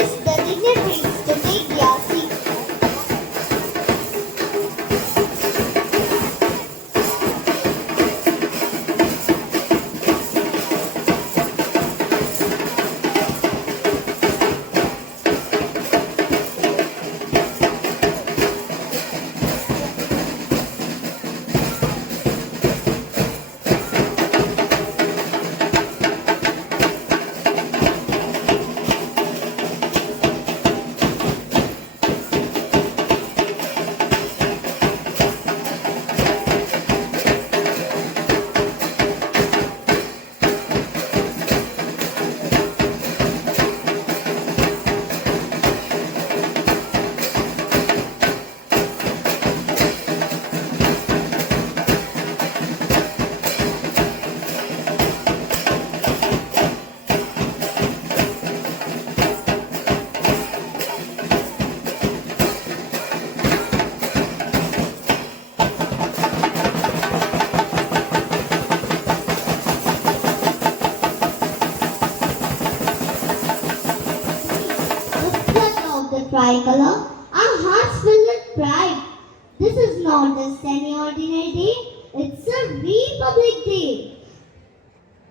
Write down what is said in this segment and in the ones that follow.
is the dignitaries to take their seats. Tricolor, our hearts filled with pride. This is not just any ordinary day, it's a Republic Day.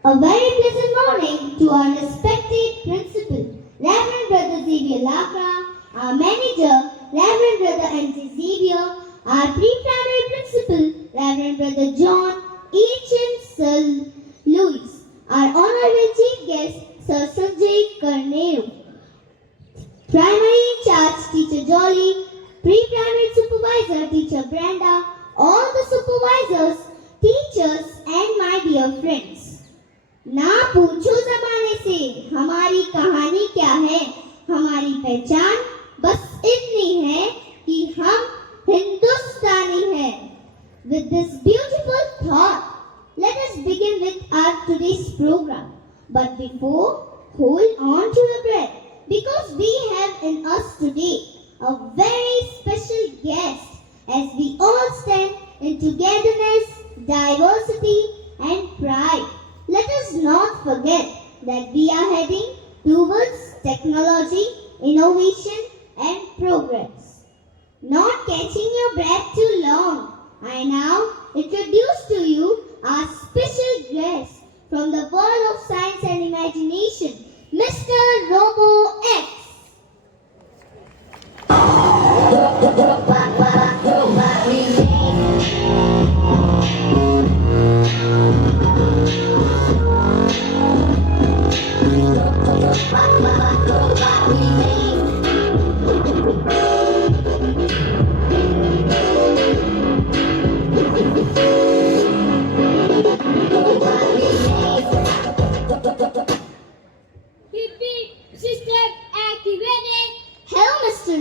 A very pleasant morning to our respected principal, Reverend Brother Xavier Lacra, our manager, Reverend Brother N.T. Xavier, our pre-primary principal, Reverend Brother John H.M. Sir Louis, our honorable chief guest, Sir Sanjay Karneo, primary in charge, Teacher Jolly, pre-primary supervisor, Teacher Brenda, all the supervisors, teachers and my dear friends. ना पूछो जमाने से हमारी कहानी क्या है, हमारी पहचान बस इतनी है कि हम हिंदुस्तानी हैं. With this beautiful thought, let us begin with our today's program. But before, hold on to your breath, because we have in us today a very special guest as we all stand in togetherness, diversity and pride. Let us not forget that we are heading towards technology, innovation and progress. Not catching your breath too long, I now introduce to you our special guest from the world of science and imagination, Mr. Robo X.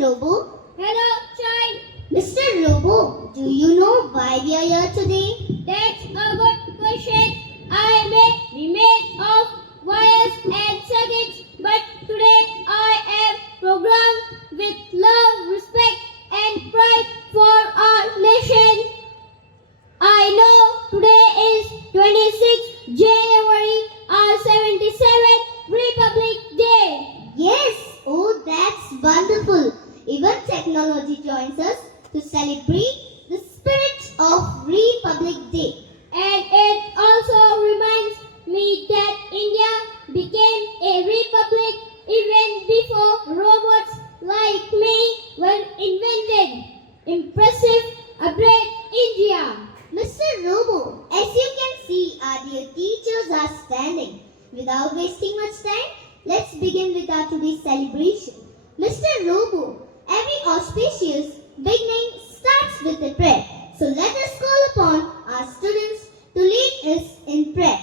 Robo. Hello, child. Mr. Robo, do you know why we are here today? That's a good question. I may be made of wires and circuits, but today I am programmed with love, respect, and pride for our nation. I know today is 26th January, our 77th Republic Day. Yes, oh that's wonderful. Even technology joins us to celebrate the spirit of Republic Day. And it also reminds me that India became a republic even before robots like me were invented. Impressive, a great India. Mr. Robo, as you can see, our dear teachers are standing. Without wasting much time, let's begin with our today's celebration. Mr. Robo, every auspicious beginning starts with a prayer. So let us call upon our students to lead us in prayer.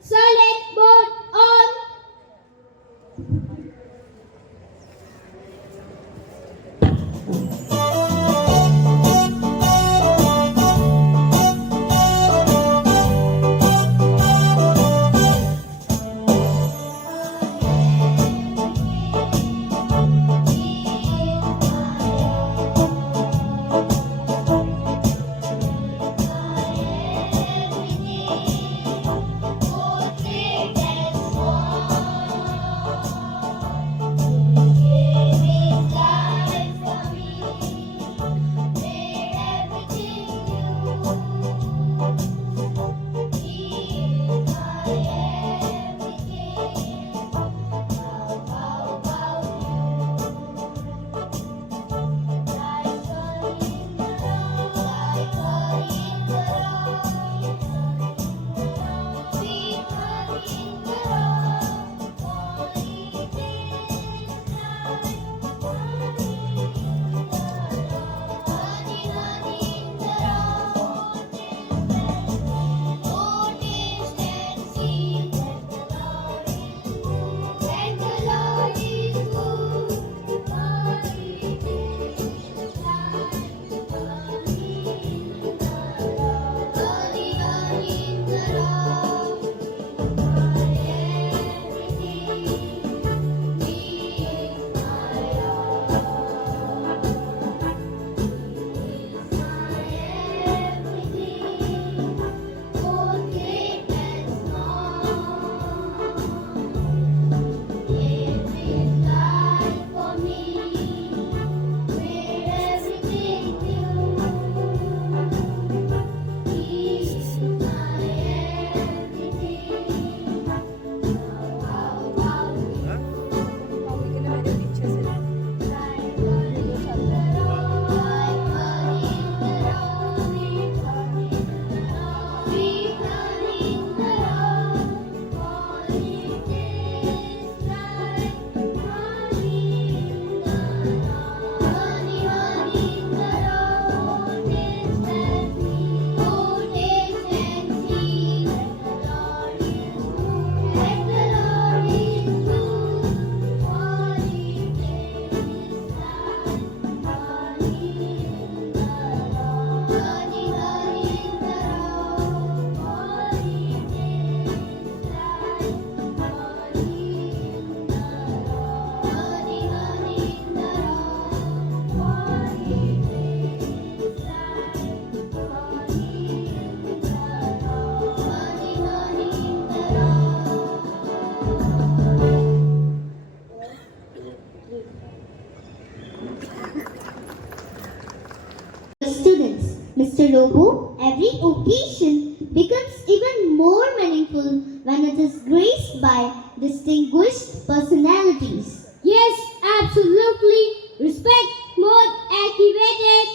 Silent mode on. Mr. Lobo, every occasion becomes even more meaningful when it is graced by distinguished personalities. Yes, absolutely. Respect mode activated.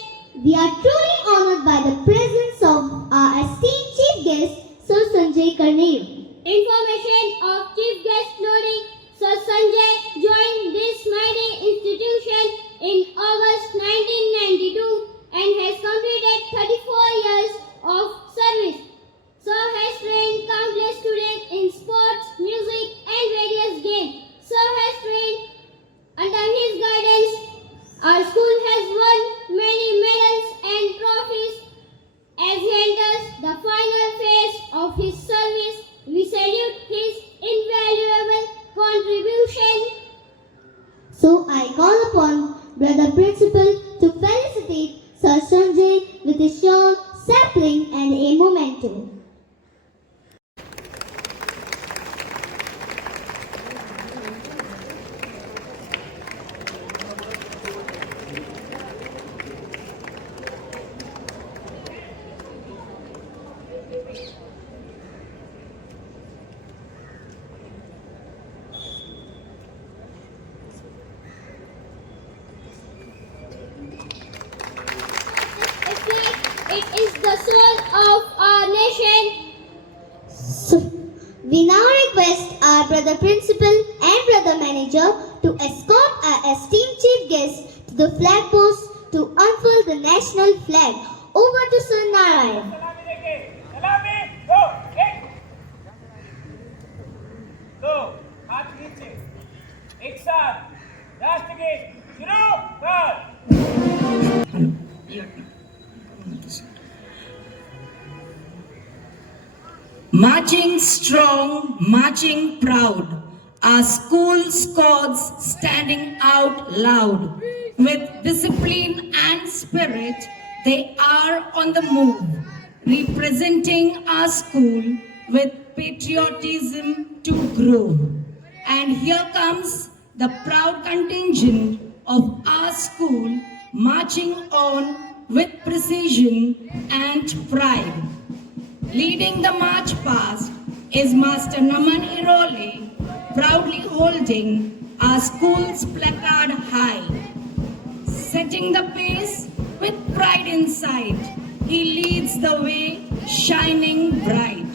We are truly honored by the presence of our esteemed chief guest, Sir Sanjay Karneo. Information of chief guest loading. Sir Sanjay joined this mighty institution in August 1992 and has completed 34 years of service. Sir has trained countless students in sports, music and various games. Sir has trained under his guidance. Our school has won many medals and trophies. As he enters the final phase of his service, we salute his invaluable contribution. So I call upon Brother Principal to felicitate Sir Sanjay with a shawl, sapling and a memento. It is the soul of our nation. So, we now request our Brother Principal and Brother Manager to escort our esteemed chief guest to the flag post to unfurl the national flag. Over to Sir Narayan. सलामी देके सलामी दो एक दो हाथ नीचे एक साथ राष्ट्रगीत शुरू कर Marching strong, marching proud, our school scores standing out loud. With discipline and spirit, they are on the move, representing our school with patriotism to grow. And here comes the proud contingent of our school, marching on with precision and pride. Leading the march past is Master Naman Irole, proudly holding our school's placard high. Setting the pace with pride in sight, he leads the way, shining bright.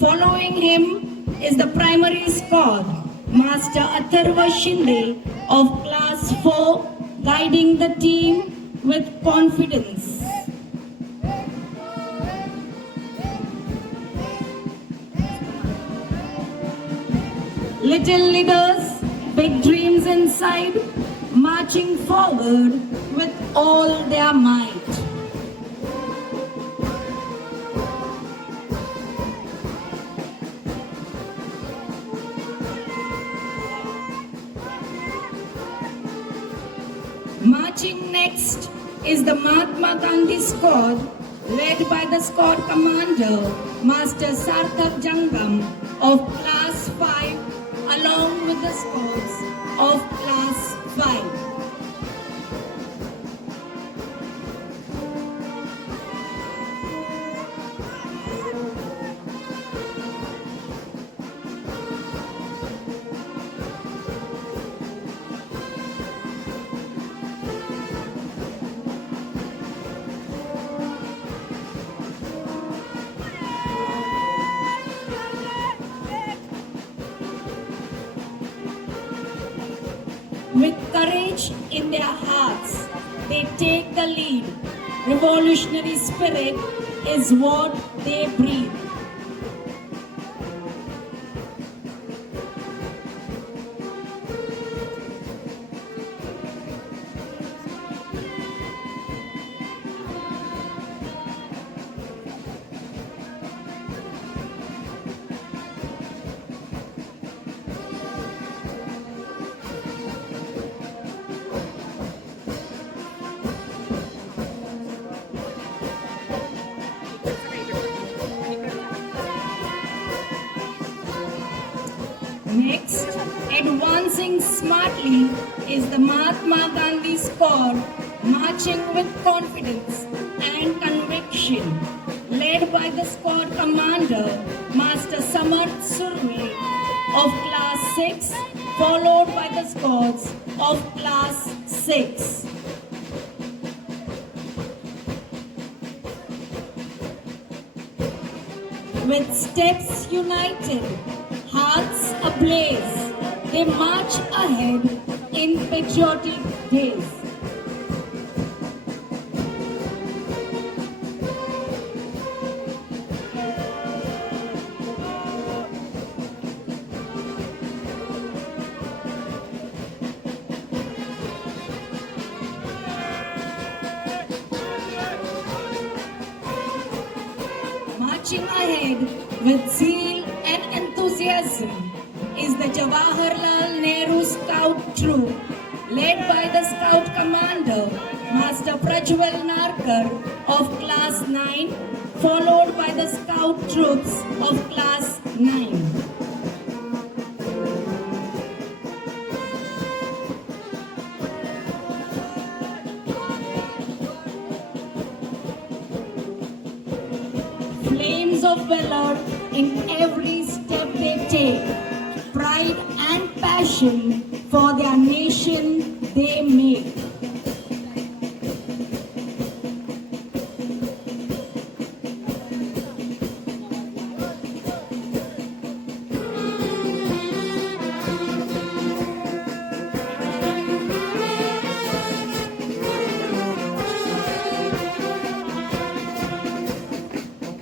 Following him is the primary squad, Master Atharva Shinde of Class 4, guiding the team with confidence. Little leaders, big dreams inside, marching forward with all their might. Marching next is the Mahatma Gandhi squad, led by the squad commander, Master Sarthak Jangam of Class 5, along with the squads of Class 5. With courage in their hearts, they take the lead. Revolutionary spirit is what they breathe. Next, advancing smartly is the Mahatma Gandhi squad, marching with confidence and conviction. Execution, led by the squad commander, Master Samarth Surve of Class 6, followed by the squads of Class 6. With steps united, hearts ablaze, they march ahead in patriotic days. Marching ahead with zeal and enthusiasm is the Jawaharlal Nehru Scout Troop, led by the Scout Commander, Master Prajwal Narkar of Class 9, followed by the Scout Troops of Class 9. Flames of valor in every step they take, pride and passion for their nation they make.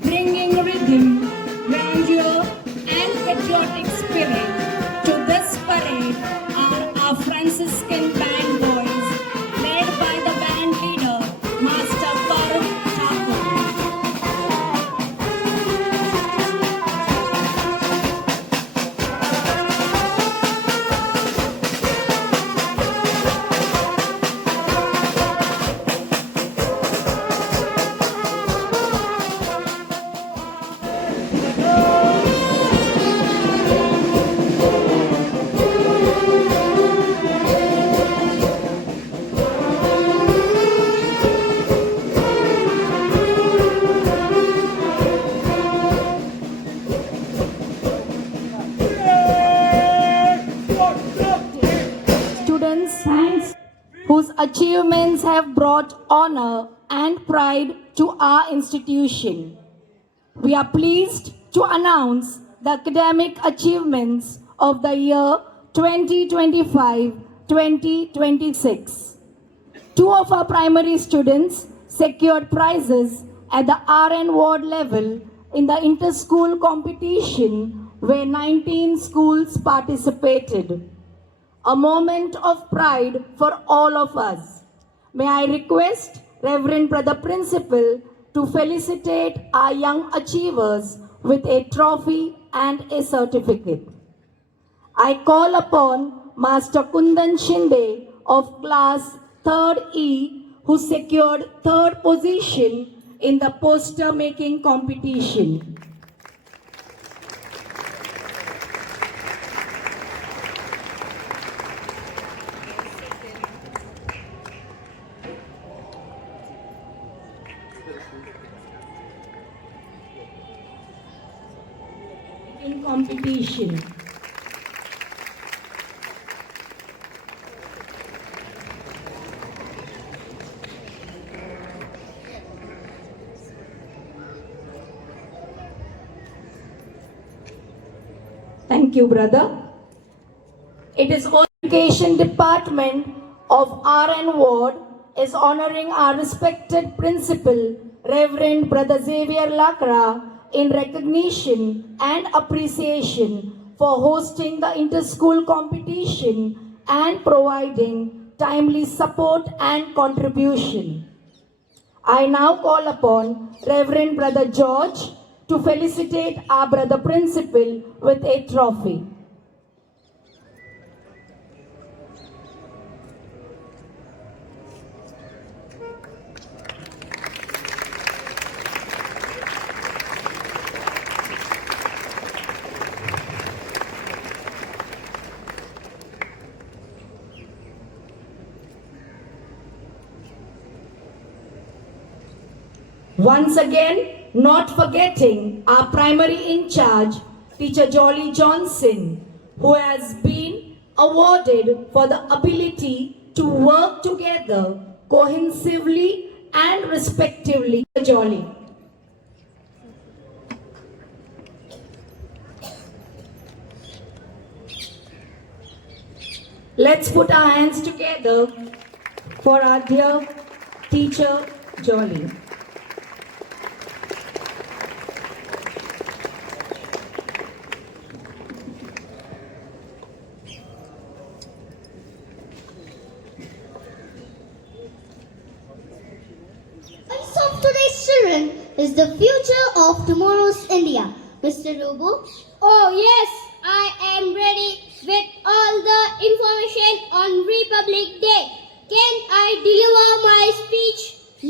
Bringing rhythm, grandeur, and patriotic spirit to this parade are our Franciscan band boys, led by the band leader, Master Varun Thakur. Students whose achievements have brought honor and pride to our institution. We are pleased to announce the academic achievements of the year 2025-2026. Two of our primary students secured prizes at the RN ward level in the inter-school competition where 19 schools participated. A moment of pride for all of us. May I request Reverend Brother Principal to felicitate our young achievers with a trophy and a certificate. I call upon Master Kundan Shinde of class 3rd E who secured 3rd position in the poster making competition. In competition. Thank you, brother. It is Education Department of RN Ward is honoring our respected principal, Reverend Brother Xavier Lakra, in recognition and appreciation for hosting the inter-school competition and providing timely support and contribution. I now call upon Reverend Brother George to felicitate our brother principal with a trophy. Once again, not forgetting our primary in charge, Teacher Jolly Johnson, who has been awarded for the ability to work together cohesively and respectively. Jolly. Let's put our hands together for our dear teacher Jolly. Voice of today's children is the future of tomorrow's India. Mr. Robo? Oh yes, I am ready with all the information on Republic Day. Can I deliver my speech?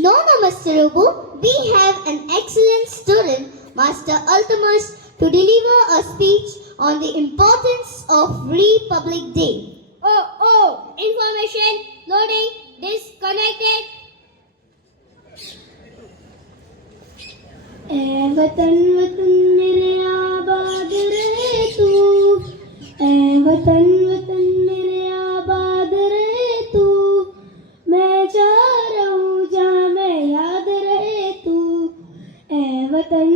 No, Mr. Robo. We have an excellent student, Master Ultimus, to deliver a speech on the importance of Republic Day. Oh, information loading disconnected. ऐ वतन वतन मेरे आबाद रहे तू, ऐ वतन वतन मेरे आबाद रहे तू, मैं जा रहा हूँ जहाँ मैं याद रहे तू, ऐ वतन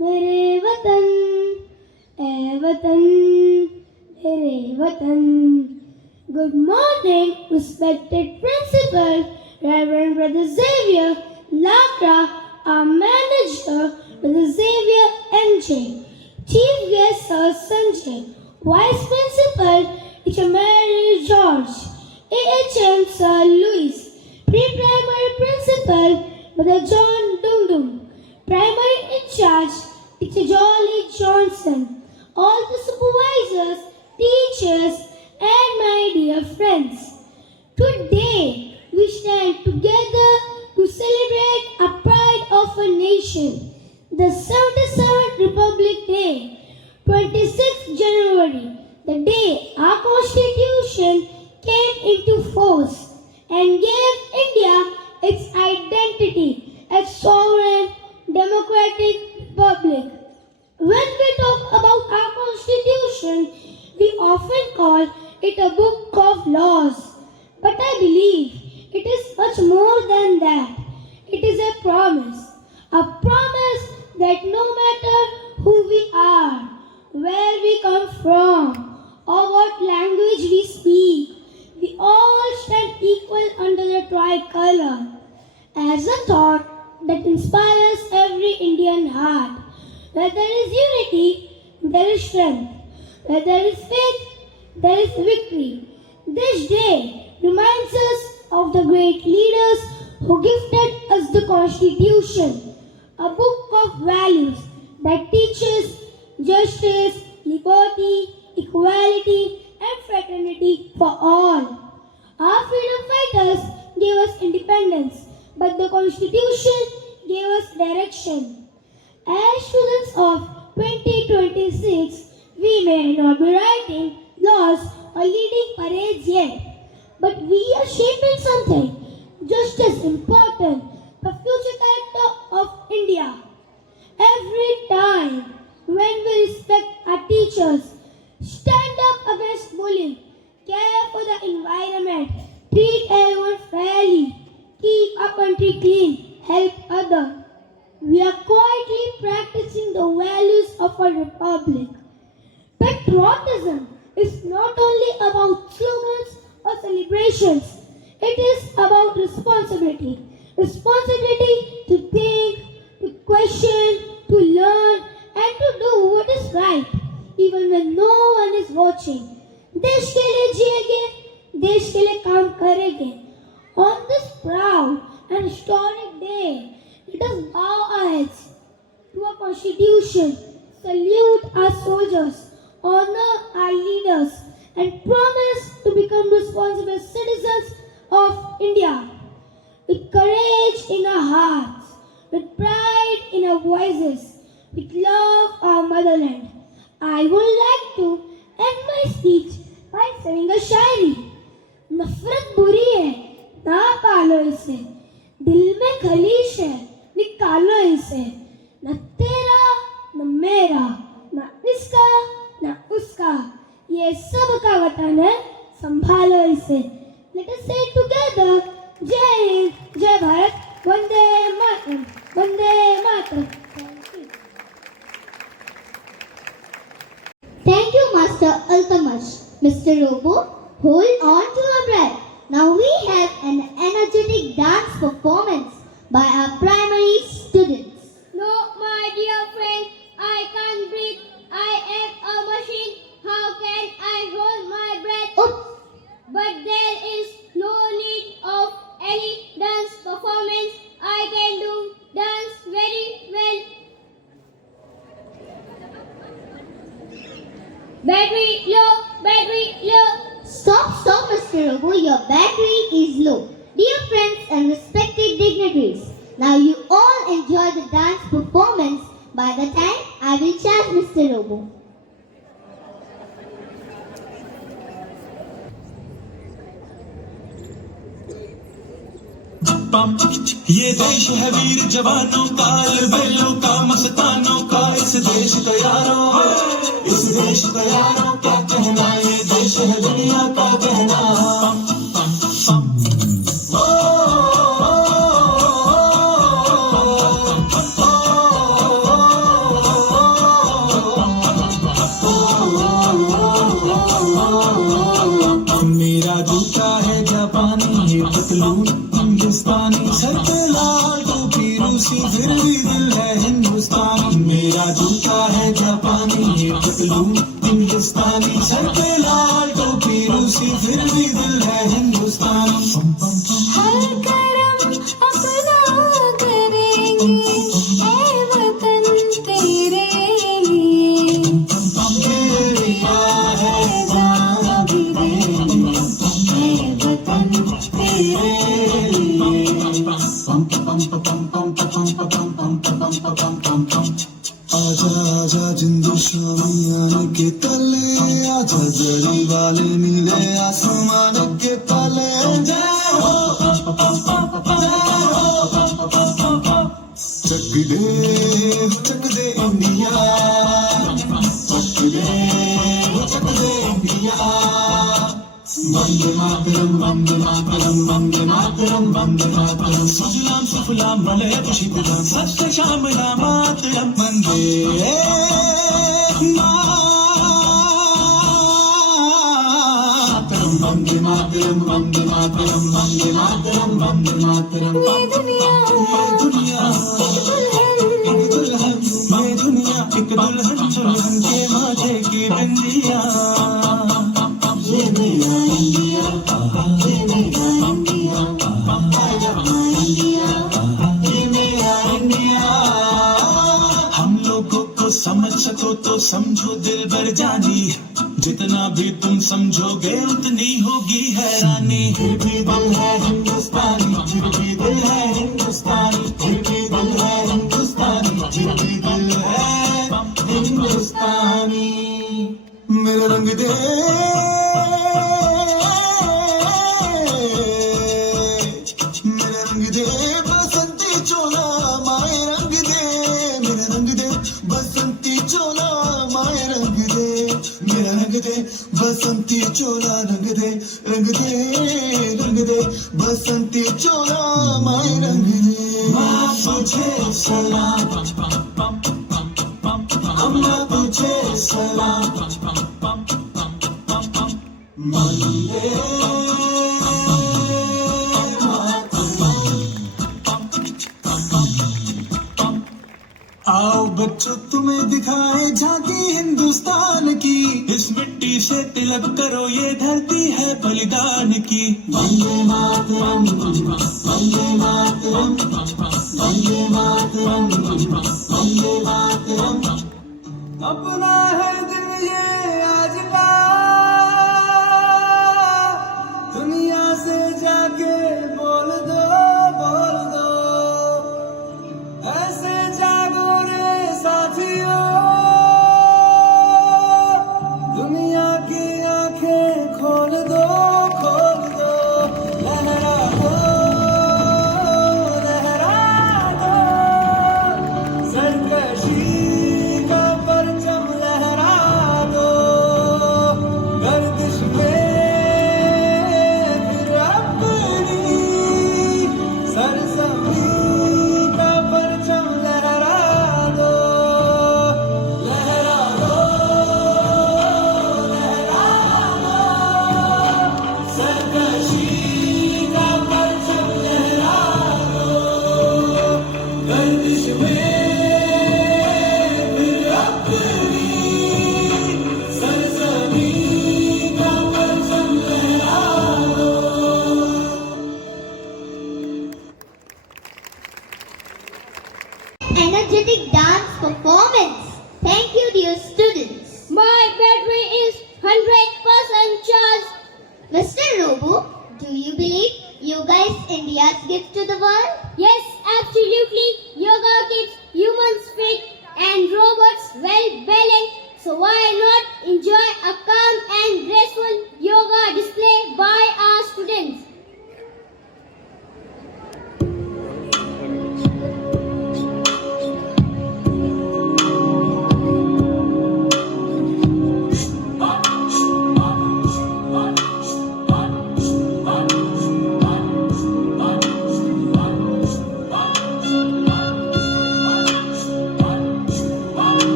मेरे वतन, ऐ वतन मेरे वतन. Good morning, respected principal, Reverend Brother Xavier Lakra, our manager, Brother Xavier MJ, Chief Guest Sir Sanjay, Vice Principal Teacher Mary George, AHM Sir Louis, Pre-Primary Principal Brother John Dungdung, Primary In Charge Teacher Jolly Johnson, all the supervisors, teachers, and my dear friends. Today we stand together to celebrate a pride of a nation, the 77th Republic Day, 26th January, the day our Constitution came into force and gave India its identity as sovereign democratic republic. When we talk about our Constitution, we often call it a book of laws, but I believe it is much more than that. It is a promise that no matter who we are, where we come from, or what language we speak, we all stand equal under the tricolor as a thought that inspires every Indian heart. Where there is unity, there is strength. Where there is faith, there is victory. This day reminds us of the great leaders who gifted us the Constitution, a book of values that teaches justice, liberty, equality, and fraternity for all. Our freedom fighters gave us independence, but the Constitution gave us direction. As students of 2026, we may not be writing laws or leading parades yet, but we are shaping something just as important, the future character of India. Every time when we respect our teachers, stand up against bullying, care for the environment, treat everyone fairly, keep our country clean, help others, we are quietly practicing the values of our republic. Patriotism is not only about slogans or celebrations. It is about responsibility. Responsibility to think, to question, to learn, and to do what is right, even when no one is watching. देश के लिए जिएंगे, देश के लिए काम करेंगे. On this proud and historic day, let us bow our heads to our Constitution, salute our soldiers, honor our leaders, and promise to become responsible citizens of India. With courage in our hearts, with pride in our voices, with love our motherland. I would like to end my speech by saying a शायरी. नफरत बुरी है, ना पालो इसे. दिल में खलीश है, संभालो इसे, न तेरा न मेरा, न इसका न उसका, ये सब का वतन है, संभालो इसे। Let us say together, जय हिंद जय Bharat, Vande Mataram, Vande Mataram. Thank you, Master Altamash. Mr. Robo, hold on to your breath. Now we have an energetic dance performance by our primary students. No, my dear friend, I can't breathe. I am a machine. How can I hold my breath? Oops! But there is no need of any dance performance. I can do dance very well. Battery low, battery low. Stop, Mr. Robo. Your battery is low. Dear friends and respected dignitaries, now you all enjoy the dance performance. By the time I will charge Mr. Robo. ये देश है वीर जवानों का, बैलों का, मस्तानों का, इस देश का यारों, इस देश का यारों क्या कहना, ये देश है दुनिया का कहना। मेरा जूता है जापानी, ये पतलून हिंदुस्तानी, सर पे लाल टोपी रूसी, फिर भी दिल है हिंदुस्तानी। मेरा जूता है जापानी, ये पतलून हिंदुस्तानी, सर पे लाल टोपी रूसी, फिर भी दिल है हिंदुस्तानी। हर करम अपना करेंगे, ऐ वतन तेरे लिए, तेरा है जान भी देंगे, ऐ वतन तेरे लिए। आजा आजा जिंदू शामियाने के तले, आजा जरी वाले नीले आसमान के पाले। जय हो, चक दे इंडिया, चक दे इंडिया। वंदे मातरम, वंदे मातरम, वंदे मातरम, वंदे मातरम। सुजलाम सुफलाम मलयज शीतलाम, सत्य श्यामलाम मातरम। वंदे मातरम, वंदे मातरम, वंदे मातरम, वंदे मातरम, वंदे मातरम। ये दुनिया ये दुनिया एक दुल्हन, ये दुनिया एक दुल्हन, दुल्हन के माथे की बिंदिया। ये मेरा इंडिया, ये मेरा इंडिया, इंडिया, ये मेरा इंडिया। हम लोगों को समझ सको तो समझो दिल भर जानी, जितना भी तुम समझोगे उतनी होगी हैरानी। फिर भी दिल है हिंदुस्तानी, फिर भी दिल है हिंदुस्तानी, फिर भी दिल है हिंदुस्तानी, फिर भी दिल है हिंदुस्तानी। मेरा रंग दे, मेरा रंग दे बसंती चोला, माए रंग दे, मेरा रंग दे बसंती चोला, माए रंग दे, मेरा रंग दे बसंती चोला, रंग दे, रंग दे, रंग दे बसंती चोला, माए रंग दे। माँ तुझे सलाम, अम्मा तुझे सलाम, वंदे आओ बच्चों तुम्हें दिखाए झांकी हिंदुस्तान की, इस मिट्टी से तिलक करो ये धरती है बलिदान की। वंदे मातरम, वंदे मातरम, वंदे मातरम, वंदे मातरम। अपना है दिन ये आज का, दुनिया से जाके बोल दो, बोल दो, ऐसे जागो रे साथियों, दुनिया की आंखें खोल दो, खोल दो। लहरा दो, लहरा दो। gives to the world? Yes, absolutely. Yoga keeps humans fit and robots well balanced. So why not enjoy a calm and graceful yoga display by our students?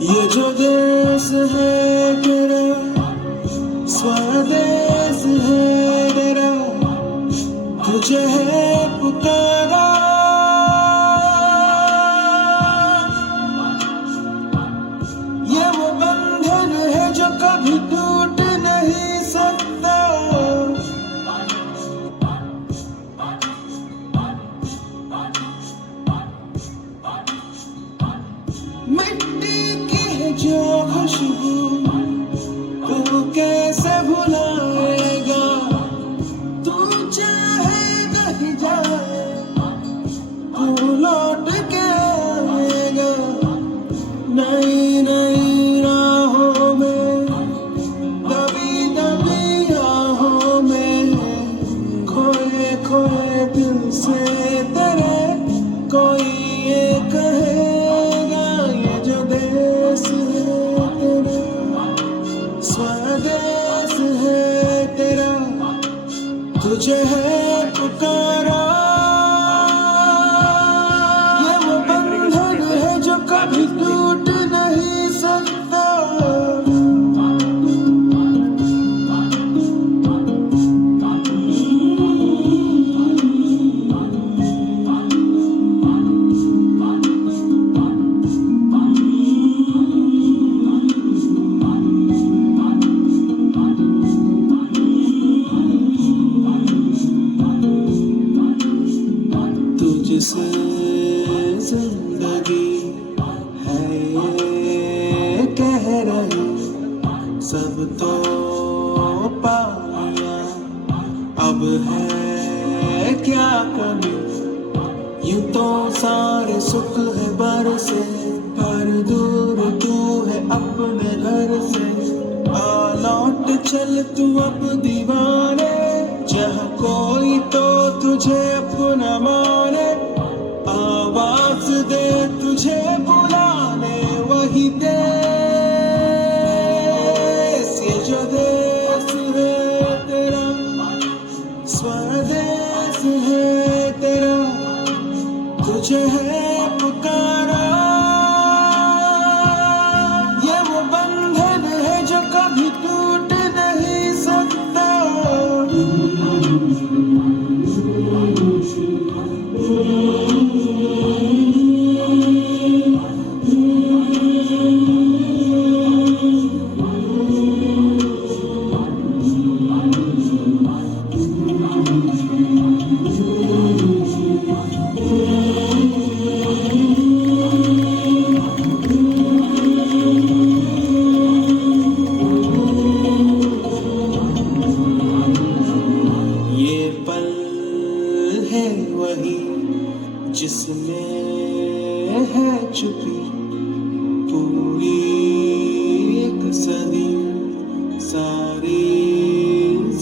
ये जो देश है तेरा, स्वदेश है तेरा, तुझे है पुकारा। ये वो बंधन है जो कभी टूट नहीं सकता। मिट्टी की है जो खुशबू, तू कैसे भुलाएगा। तू चाहे कहीं जाए, तू लौट के आएगा। नई नई राहों में, दबी दबी राहों में, खोए खोए दिल से तेरे कोई ये कहेगा। ये जो देश है तेरा, स्वदेश है तेरा, तुझे है पुकारा। ये वो बंधन है जो कभी टूट नहीं सकता। तुझसे जिंदगी है ये कह रही, सब तो पाया, अब है क्या कमी। यूं तो सारे सुख है बरसे, पर दूर तू है अपने घर से। आ लौट चल तू अब दीवाने, जहाँ कोई तो तुझे अपना माने। आवाज दे तुझे बुलाने वही देश। ये जो देश है तेरा, स्वदेश है तेरा, तुझे है पुकारा। ये वो बंधन है जो कभी टूट नहीं सकता। ये पल है वही जिसमें है छुपी पूरी एक सदी, सारी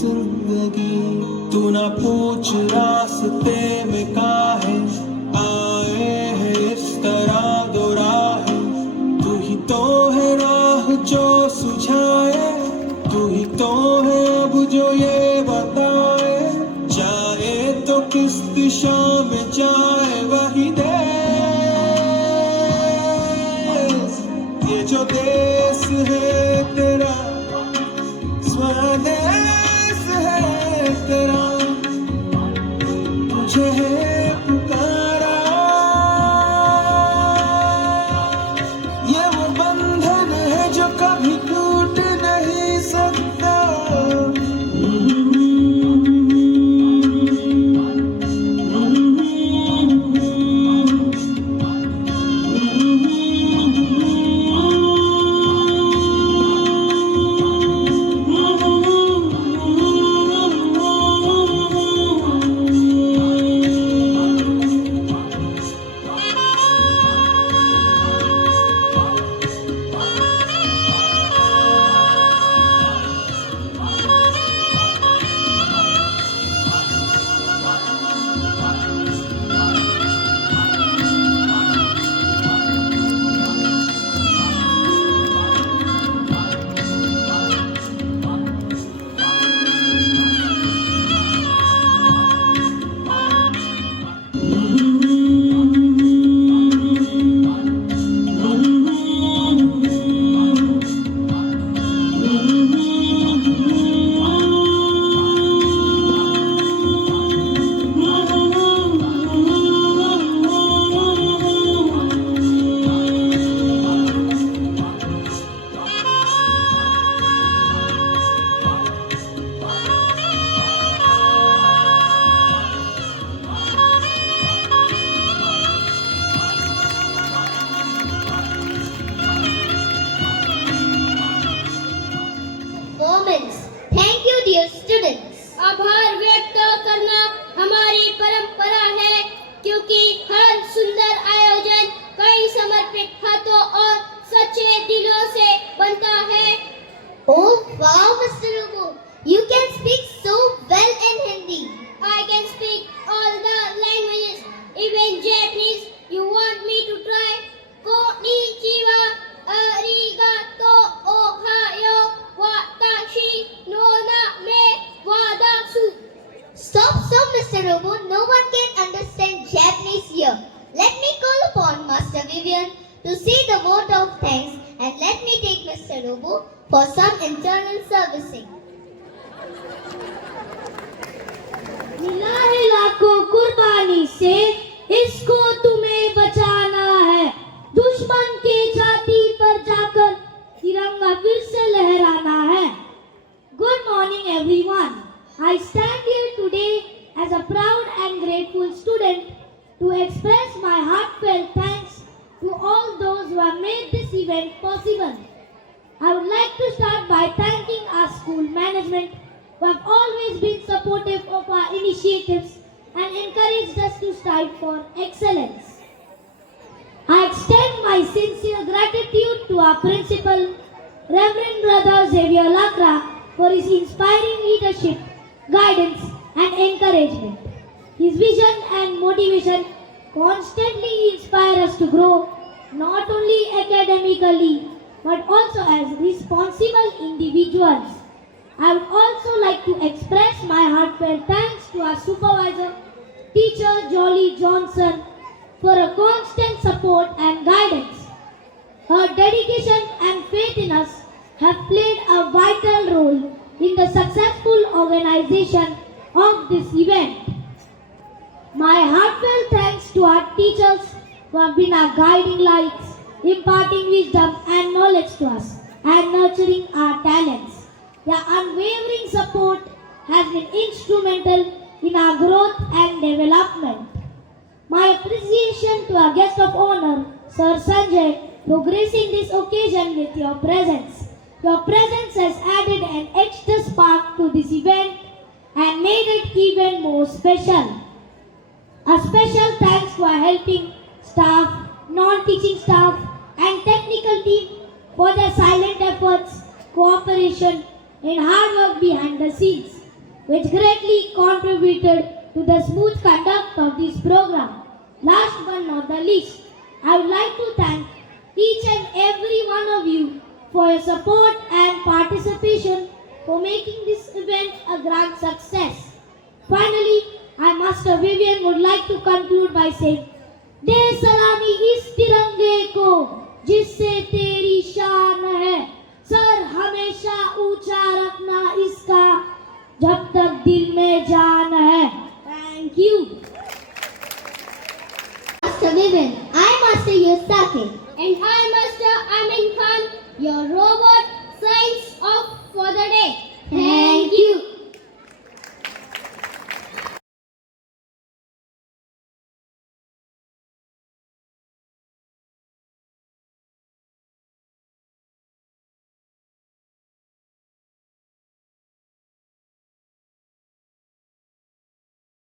जिंदगी। तू ना पूछ रास्ते में काहे आए हैं इस तरह दो राहें। तू ही तो है राह जो सुझाए, तू ही तो है अब जो ये बताए। जाए तो किस दिशा में जाए वही देश। ये जो देश है तेरा, स्वदेश है तेरा, तुझे है पुकारा। ये वो बंधन है जो कभी टूट नहीं सकता। Performance. Thank you, dear students. आभार व्यक्त करना हमारी परंपरा है, क्योंकि हर सुंदर आयोजन कई समर्पित हाथों और सच्चे दिलों से बनता है। Oh wow, Mr. Rubu, you can speak so well in Hindi. I can speak all the languages, even Japanese. You want me to try? Konnichiwa, arigato, ohayo, watashi no name wadasu. Stop, Mr. Rubu. No one can understand Japanese here. Let me call upon Master Vivian to say the vote of thanks, and let me take Mr. Rubu for some internal servicing. मिला है लाखों कुर्बानी से, इसको तुम्हें बचाना है। दुश्मन के छाती पर जाकर तिरंगा फिर से लहराना है। Good morning everyone. I stand here today as a proud and grateful student to express my heartfelt thanks to all those who have made this event possible. I would like to start by thanking our school management who have always been supportive of our initiatives and encouraged us to strive for excellence. I extend my sincere gratitude to our principal, Reverend Brother Xavier Lakra, for his inspiring leadership, guidance and encouragement. His vision and motivation constantly inspire us to grow, not only academically but also as responsible individuals. I would also like to express my heartfelt thanks to our supervisor, Teacher Jolly Johnson, for a constant support and guidance. Her dedication and faith in us have played a vital role in the successful organization of this event. My heartfelt thanks to our teachers who have been our guiding lights, imparting wisdom and knowledge to us and nurturing our talents. Their unwavering support has been instrumental in our growth and development. My appreciation to our guest of honor, Sir Sanjay, for gracing this occasion with your presence. Your presence has added an extra spark to this event and made it even more special. A special thanks to our helping staff, non-teaching staff and technical team for their silent efforts, cooperation and hard work behind the scenes, which greatly contributed to the smooth conduct of this program. Last but not the least, I would like to thank each and every one of you for your support and participation for making this event a grand success. Finally, I, Master Vivian, would like to conclude by saying, दे सलामी इस तिरंगे को जिससे तेरी शान है, sir हमेशा ऊंचा रखना इसका जब तक दिल में जान है. Thank you. Master Vivian, I, Master Yosaki. And I, Master Amin Khan, your robot science of for the day. Thank you.